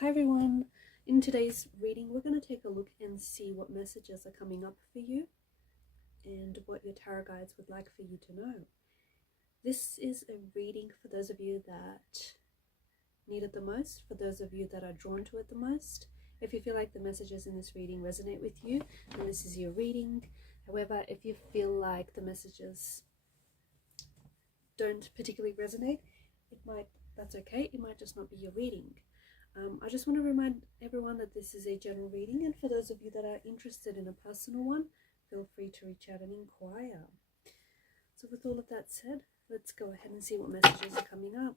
Hi everyone, in today's reading we're going to take a look and see what messages are coming up for you and what your tarot guides would like for you to know. This is a reading for those of you that need it the most, for those of you that are drawn to it the most. If you feel like the messages in this reading resonate with you, then this is your reading. However, if you feel like the messages don't particularly resonate, that's okay, it might just not be your reading. I just want to remind everyone that this is a general reading, and for those of you that are interested in a personal one, feel free to reach out and inquire. So with all of that said, let's go ahead and see what messages are coming up.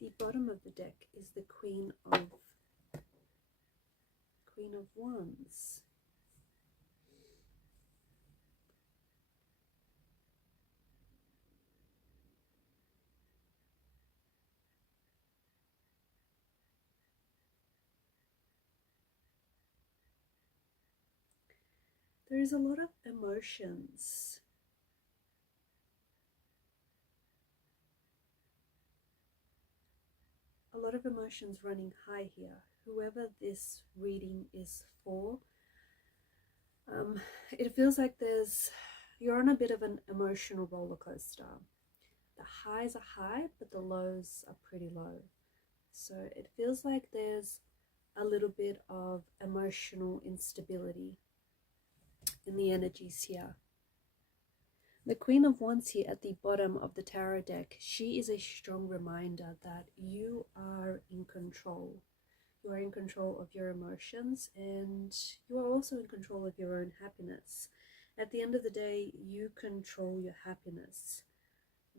The bottom of the deck is the Queen of Wands. There is a lot of emotions. A lot of emotions running high here. Whoever this reading is for, it feels like you're on a bit of an emotional roller coaster. The highs are high, but the lows are pretty low. So it feels like there's a little bit of emotional instability in the energies here. The Queen of Wands here at the bottom of the tarot deck, she is a strong reminder that you are in control. You are in control of your emotions, and you are also in control of your own happiness. At the end of the day, you control your happiness.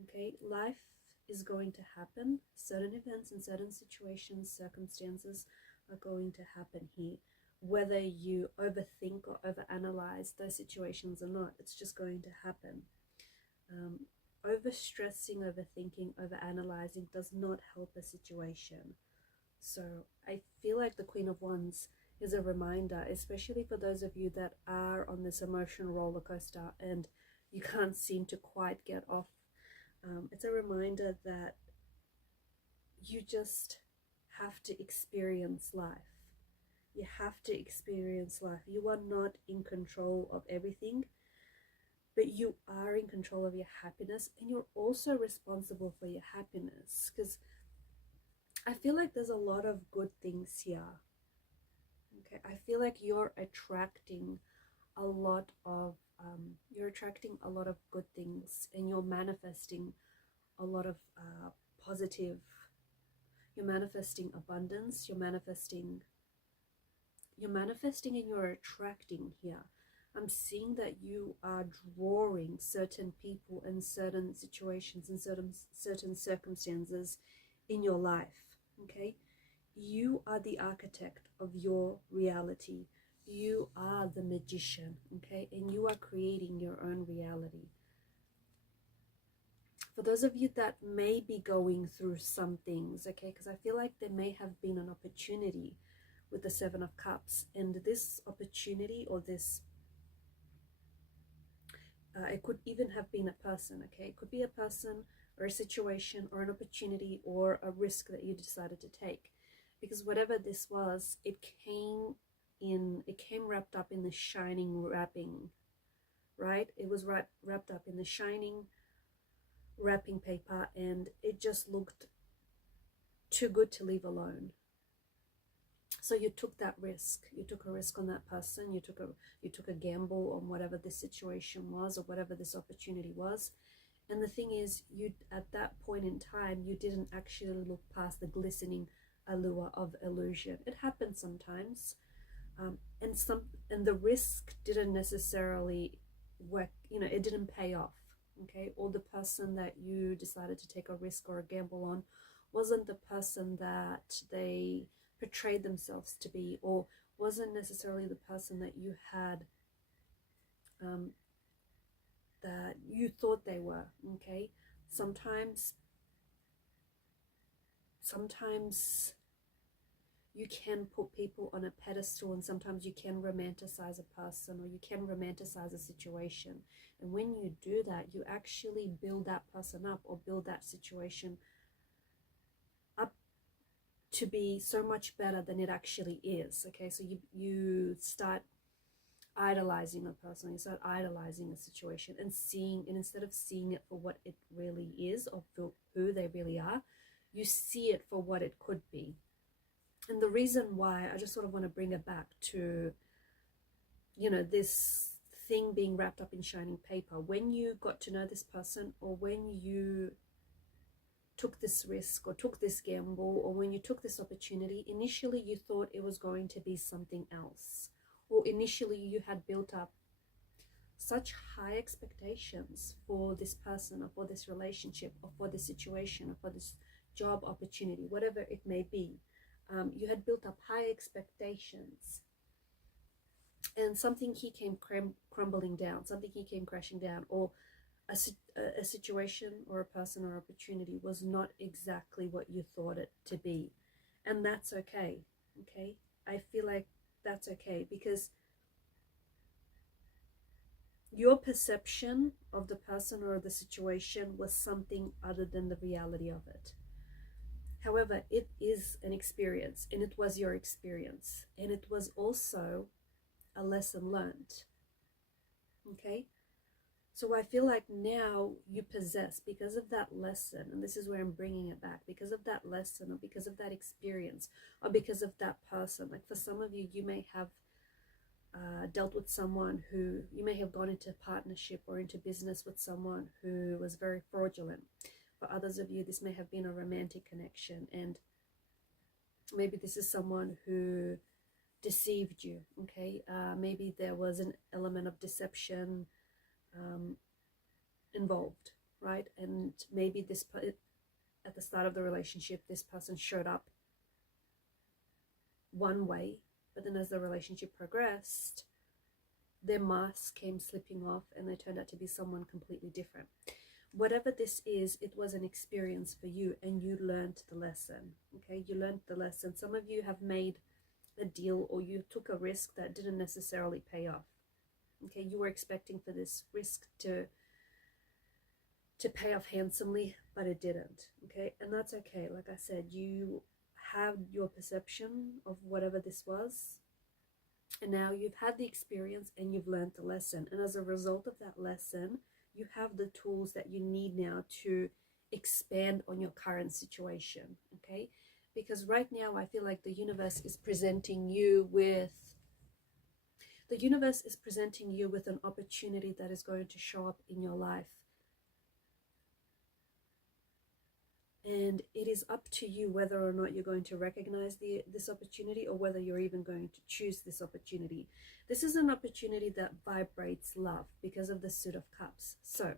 Okay, life is going to happen. Certain events and certain situations, circumstances are going to happen here. Whether you overthink or overanalyze those situations or not, it's just going to happen. Overstressing, overthinking, overanalyzing does not help a situation. So I feel like the Queen of Wands is a reminder, especially for those of you that are on this emotional roller coaster and you can't seem to quite get off. It's a reminder that you just have to experience life. You have to experience life. You are not in control of everything, but you are in control of your happiness, and you're also responsible for your happiness, because I feel like there's a lot of good things here. Okay, I feel like you're attracting a lot of good things, and you're manifesting a lot of positive. You're manifesting abundance. You're manifesting and you're attracting here. I'm seeing that you are drawing certain people and certain situations and certain circumstances in your life. Okay, you are the architect of your reality. You are the magician. Okay, and you are creating your own reality. For those of you that may be going through some things, okay, because I feel like there may have been an opportunity with the Seven of Cups, and this opportunity, or this it could even have been a person. Okay, it could be a person or a situation or an opportunity or a risk that you decided to take, because whatever this was, it came wrapped up in the shining wrapping, right? It was wrapped up in the shining wrapping paper, and it just looked too good to leave alone. So you took that risk. You took a risk on that person. You took a gamble on whatever this situation was, or whatever this opportunity was. And the thing is, you, at that point in time, you didn't actually look past the glistening allure of illusion. It happens sometimes. and the risk didn't necessarily work, you know, it didn't pay off. Okay, or the person that you decided to take a risk or a gamble on wasn't the person that they portrayed themselves to be, or wasn't necessarily the person that you had that you thought they were. Okay, sometimes you can put people on a pedestal, and sometimes you can romanticize a person, or you can romanticize a situation. And when you do that, you actually build that person up, or build that situation up to be so much better than it actually is. Okay, so you start idolizing a person, you start idolizing a situation, and instead of seeing it for what it really is, or for who they really are, you see it for what it could be. And the reason why I just sort of want to bring it back to, you know, this thing being wrapped up in shining paper. When you got to know this person, or when you took this risk, or took this gamble, or when you took this opportunity, initially you thought it was going to be something else. Or initially you had built up such high expectations for this person, or for this relationship, or for this situation, or for this job opportunity, whatever it may be. You had built up high expectations, and something here came crumbling down, something here came crashing down, or a situation or a person or opportunity was not exactly what you thought it to be. And that's okay. Okay, I feel like that's okay, because your perception of the person or the situation was something other than the reality of it. However, it is an experience, and it was your experience, and it was also a lesson learned. Okay, so I feel like now you possess, because of that lesson, and this is where I'm bringing it back, because of that lesson, or because of that experience, or because of that person. Like for some of you, you may have dealt with someone who, you may have gone into partnership or into business with someone who was very fraudulent. For others of you, this may have been a romantic connection, and maybe this is someone who deceived you. Okay, maybe there was an element of deception involved, right? And maybe at the start of the relationship, this person showed up one way, but then as the relationship progressed, their mask came slipping off, and they turned out to be someone completely different. Whatever this is, it was an experience for you, and you learned the lesson. Okay, you learned the lesson. Some of you have made a deal, or you took a risk that didn't necessarily pay off. Okay, you were expecting for this risk to pay off handsomely, but it didn't. Okay, and that's okay. Like I said, you have your perception of whatever this was, and now you've had the experience, and you've learned the lesson. And as a result of that lesson, you have the tools that you need now to expand on your current situation. Okay, because right now I feel like the universe is presenting you with an opportunity that is going to show up in your life. And it is up to you whether or not you're going to recognize this opportunity, or whether you're even going to choose this opportunity. This is an opportunity that vibrates love because of the Suit of Cups. So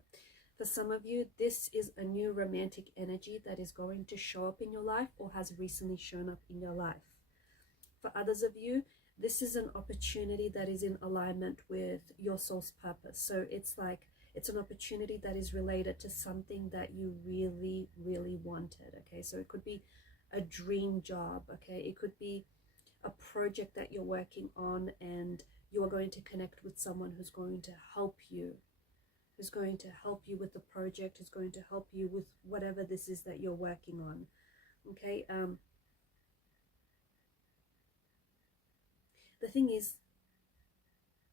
for some of you, this is a new romantic energy that is going to show up in your life, or has recently shown up in your life. For others of you, this is an opportunity that is in alignment with your soul's purpose. So it's like, it's an opportunity that is related to something that you really, really wanted. Okay, so it could be a dream job. Okay, it could be a project that you're working on, and you are going to connect with someone who's going to help you, with the project, who's going to help you with whatever this is that you're working on. Okay, the thing is,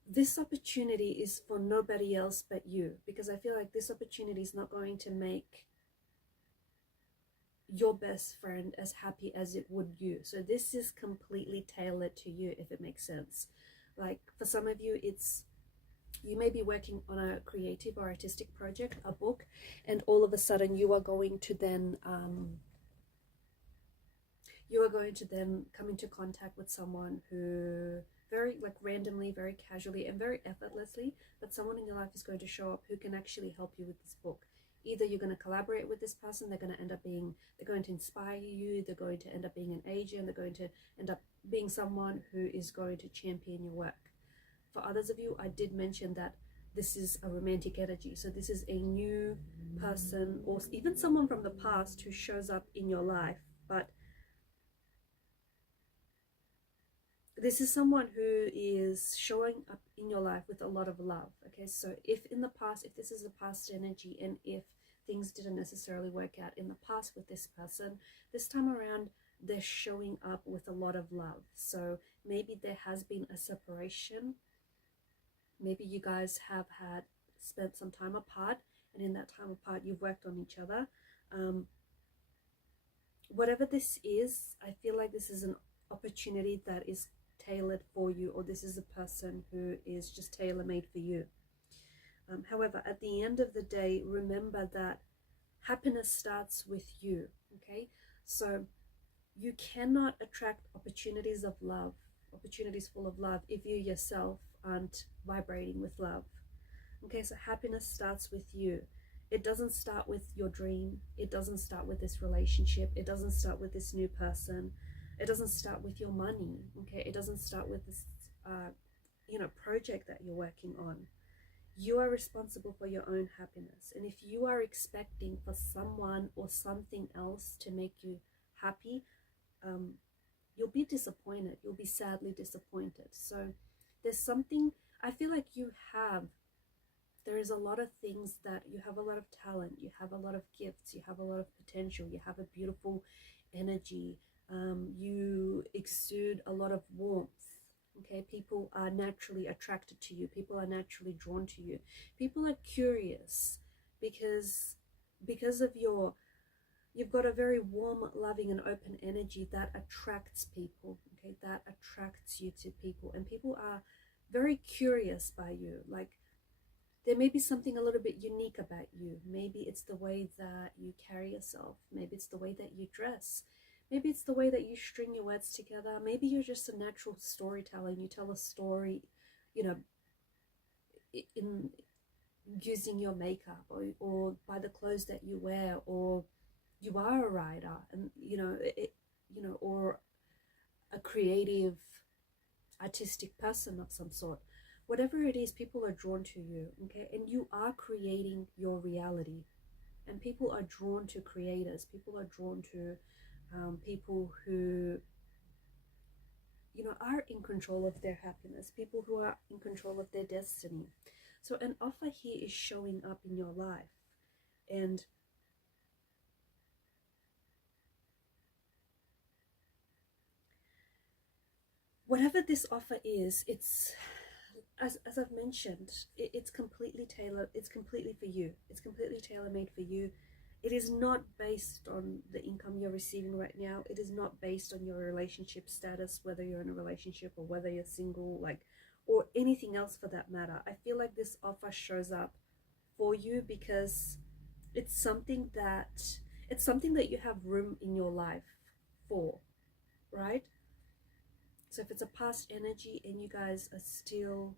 this opportunity is for nobody else but you, because I feel like this opportunity is not going to make your best friend as happy as it would you. So this is completely tailored to you, if it makes sense. Like for some of you, you may be working on a creative or artistic project, a book, and all of a sudden you are going to then come into contact with someone who very like randomly, very casually, and very effortlessly, that someone in your life is going to show up who can actually help you with this book. Either you're going to collaborate with this person, they're going to end up being, they're going to inspire you, they're going to end up being an agent, they're going to end up being someone who is going to champion your work. For others of you, I did mention that this is a romantic energy. So this is a new person, or even someone from the past who shows up in your life. But this is someone who is showing up in your life with a lot of love. Okay, so if in the past, if this is a past energy, and if things didn't necessarily work out in the past with this person, this time around they're showing up with a lot of love. So maybe there has been a separation. Maybe you guys have spent some time apart, and in that time apart you've worked on each other. Whatever this is, I feel like this is an opportunity that is tailored for you, or this is a person who is just tailor-made for you. However, at the end of the day, remember that happiness starts with you. Okay, so you cannot attract opportunities of love, opportunities full of love, if you yourself aren't vibrating with love. Okay, so happiness starts with you. It doesn't start with your dream. It doesn't start with this relationship. It doesn't start with this new person. It doesn't start with your money. Okay, it doesn't start with this project that you're working on. You are responsible for your own happiness. And if you are expecting for someone or something else to make you happy, you'll be disappointed. You'll be sadly disappointed. So there's something, I feel like there is a lot of things that you have, a lot of talent, you have a lot of gifts, you have a lot of potential, you have a beautiful energy, you exude a lot of warmth. Okay, people are naturally attracted to you, people are naturally drawn to you, people are curious because of you've got a very warm, loving, and open energy that attracts people. Okay, that attracts you to people, and people are very curious by you. Like, there may be something a little bit unique about you. Maybe it's the way that you carry yourself. Maybe it's the way that you dress. Maybe it's the way that you string your words together. Maybe you're just a natural storyteller and you tell a story, in using your makeup, or by the clothes that you wear, or you are a writer, and or a creative, artistic person of some sort. Whatever it is, people are drawn to you. Okay, and you are creating your reality, and people are drawn to creators. People are drawn to people who are in control of their happiness, people who are in control of their destiny. So an offer here is showing up in your life, and whatever this offer is, it's as I've mentioned, it's completely tailored. It's completely for you. It's completely tailor-made for you. It is not based on the income you're receiving right now. It is not based on your relationship status, whether you're in a relationship or whether you're single, or anything else for that matter. I feel like this offer shows up for you because it's something that you have room in your life for, right? So if it's a past energy and you guys are still,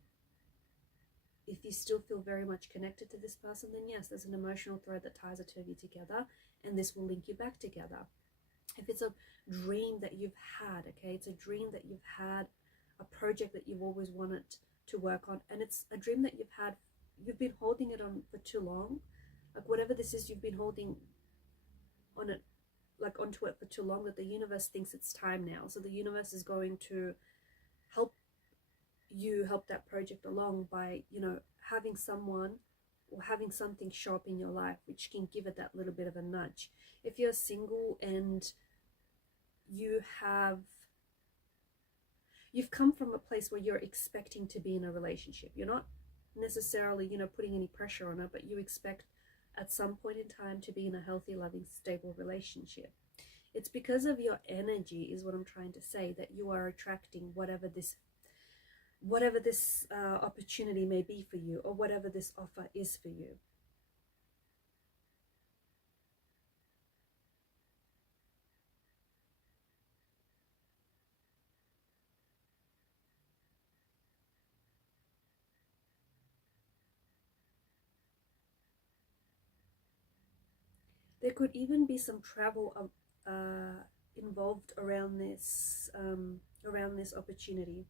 if you still feel very much connected to this person, then yes, there's an emotional thread that ties the two of you together, and this will link you back together. If it's a dream that you've had, okay, it's a dream that you've had, a project that you've always wanted to work on, and it's a dream that you've been holding it on for too long, like whatever this is, you've been holding on it, like onto it for too long, that the universe thinks it's time now. So the universe is going to help that project along by having someone or having something show up in your life which can give it that little bit of a nudge. If you're single and you've come from a place where you're expecting to be in a relationship, you're not necessarily putting any pressure on it, but you expect at some point in time to be in a healthy, loving, stable relationship. It's because of your energy, is what I'm trying to say, that you are attracting whatever this opportunity may be for you, or whatever this offer is for you. There could even be some travel involved around this opportunity.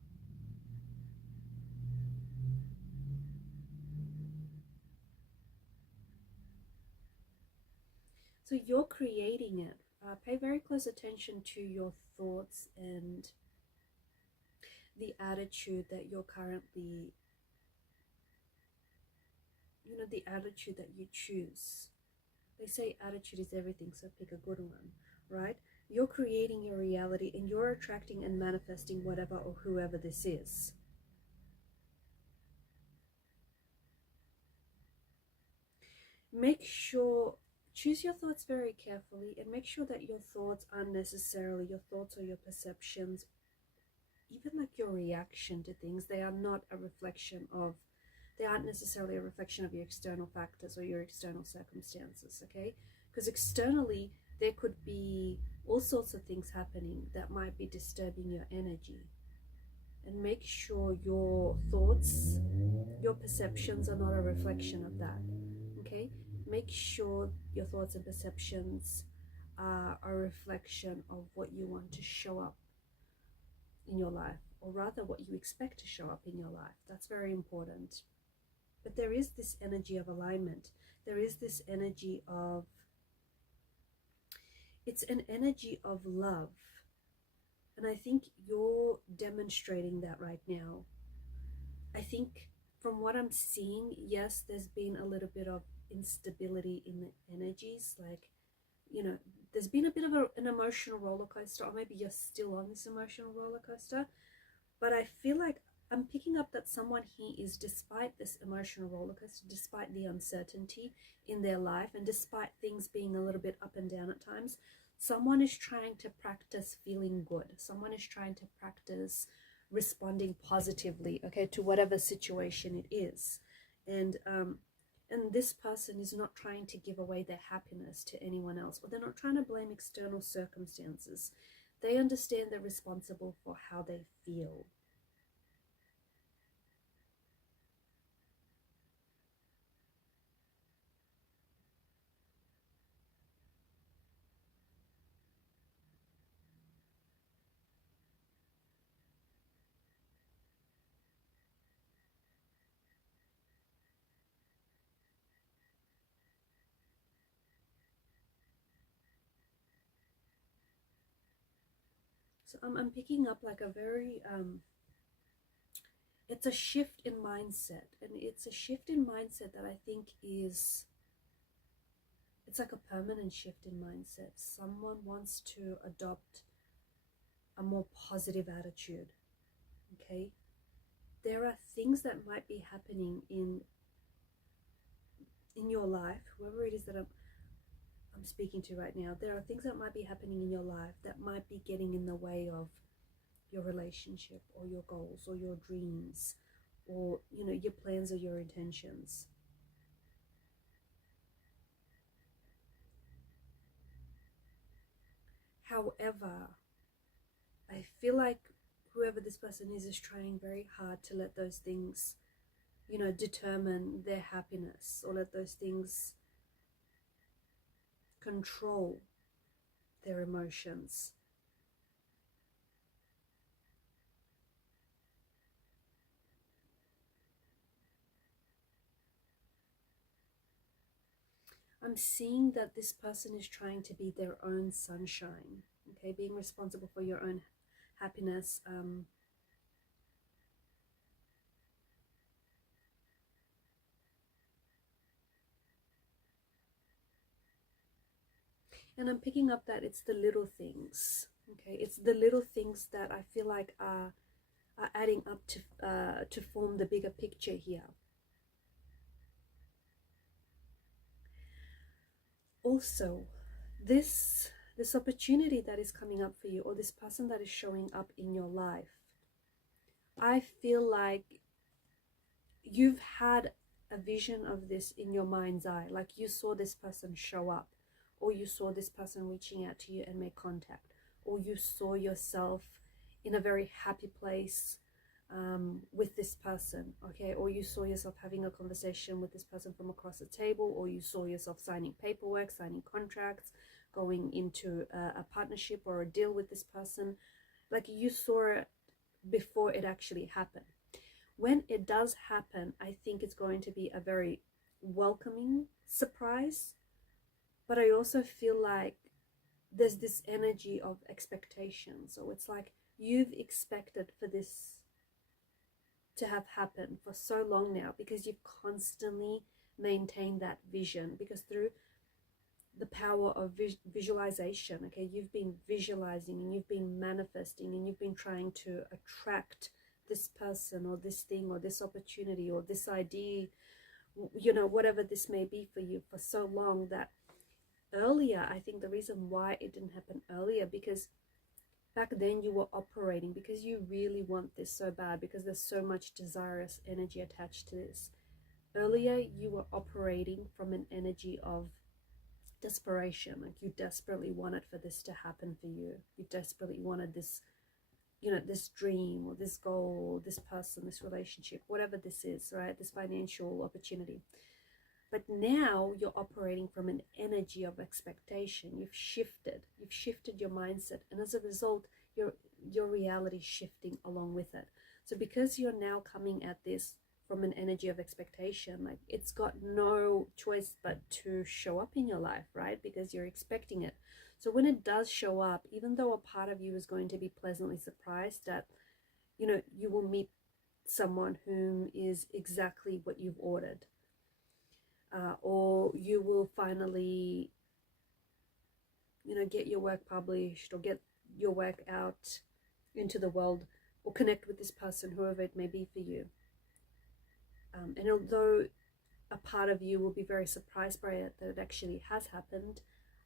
So you're creating it. Pay very close attention to your thoughts and the attitude that you're currently, the attitude that you choose. They say attitude is everything, so pick a good one, right? You're creating your reality and you're attracting and manifesting whatever or whoever this is. Make sure, choose your thoughts very carefully and make sure that your thoughts aren't necessarily your thoughts or your perceptions, even like your reaction to things. They are not a reflection of, they aren't necessarily a reflection of your external factors or your external circumstances, okay? Because externally, there could be all sorts of things happening that might be disturbing your energy. And make sure your thoughts, your perceptions are not a reflection of that, okay? Make sure your thoughts and perceptions are a reflection of what you want to show up in your life, or rather what you expect to show up in your life. That's very important. But there is this energy of alignment. There is this energy of, it's an energy of love. And I think you're demonstrating that right now. I think from what I'm seeing, yes, there's been a little bit of instability in the energies. Like, there's been a bit of an emotional roller coaster, or maybe you're still on this emotional roller coaster. But I feel like I'm picking up that someone here is, despite this emotional roller coaster, despite the uncertainty in their life, and despite things being a little bit up and down at times, someone is trying to practice feeling good. Someone is trying to practice responding positively, okay, to whatever situation it is. And this person is not trying to give away their happiness to anyone else, or they're not trying to blame external circumstances. They understand they're responsible for how they feel. So I'm picking up like a very, it's a shift in mindset. And it's a shift in mindset that I think is, it's like a permanent shift in mindset. Someone wants to adopt a more positive attitude, okay? There are things that might be happening in your life, whoever it is that I'm speaking to right now. There are things that might be happening in your life that might be getting in the way of your relationship or your goals or your dreams, or your plans or your intentions. However, I feel like whoever this person is trying very hard to let those things, determine their happiness, or let those things control their emotions. I'm seeing that this person is trying to be their own sunshine, okay, being responsible for your own happiness. And I'm picking up that it's the little things, okay? It's the little things that I feel like are adding up to form the bigger picture here. Also, this opportunity that is coming up for you, or this person that is showing up in your life, I feel like you've had a vision of this in your mind's eye. Like you saw this person show up, or you saw this person reaching out to you and make contact, or you saw yourself in a very happy place, with this person, okay, or you saw yourself having a conversation with this person from across the table, or you saw yourself signing paperwork, signing contracts, going into a partnership or a deal with this person. Like you saw it before it actually happened. When it does happen, I think it's going to be a very welcoming surprise, but I also feel like there's this energy of expectation. So it's like you've expected for this to have happened for so long now, because you've constantly maintained that vision, because through the power of visualization, okay, you've been visualizing and you've been manifesting and you've been trying to attract this person or this thing or this opportunity or this idea, you know, whatever this may be for you, for so long that earlier, I think the reason why it didn't happen earlier, because back then you were operating, because you really want this so bad, because there's so much desirous energy attached to this. Earlier you were operating from an energy of desperation, like you desperately wanted for this to happen for you. You desperately wanted this, you know, this dream or this goal, or this person, this relationship, whatever this is, right? This financial opportunity. But now you're operating from an energy of expectation. You've shifted your mindset, and as a result, your reality is shifting along with it. So because you're now coming at this from an energy of expectation, like it's got no choice but to show up in your life, right? Because you're expecting it. So when it does show up, even though a part of you is going to be pleasantly surprised that, you know, you will meet someone whom is exactly what you've ordered, or you will finally, you know, get your work published or get your work out into the world, or connect with this person, whoever it may be for you. And although a part of you will be very surprised by it, that it actually has happened,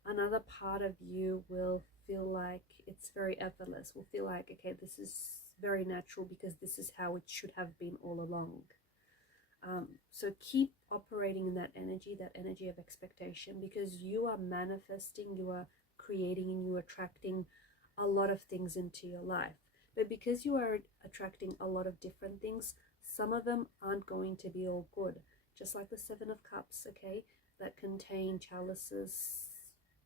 another part of you will feel like it's very effortless, will feel like, okay, this is very natural because this is how it should have been all along. So keep operating in that energy of expectation, because you are manifesting, you are creating, and you are attracting a lot of things into your life. But because you are attracting a lot of different things, some of them aren't going to be all good. Just like the Seven of Cups, okay, that contain chalices.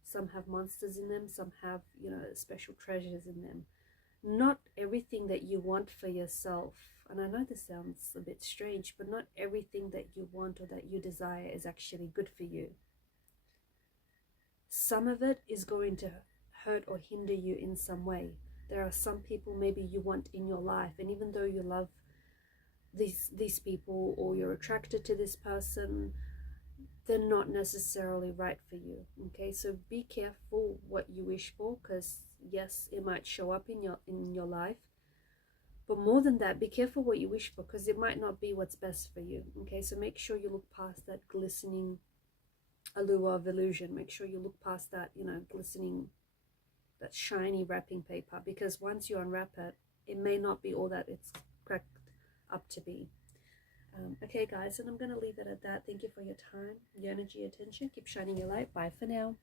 Some have monsters in them, some have, you know, special treasures in them. Not everything that you want for yourself, and I know this sounds a bit strange, but not everything that you want or that you desire is actually good for you. Some of it is going to hurt or hinder you in some way. There are some people maybe you want in your life, and even though you love these people, or you're attracted to this person, they're not necessarily right for you. Okay, so be careful what you wish for, because yes, it might show up in your life, but more than that, be careful what you wish for, because it might not be what's best for you. Okay, so make sure you look past that glistening allure of illusion. Make sure you look past that, you know, glistening, that shiny wrapping paper, because once you unwrap it, it may not be all that it's cracked up to be. Okay guys, and I'm going to leave it at that. Thank you for your time, your energy, attention. Keep shining your light. Bye for now.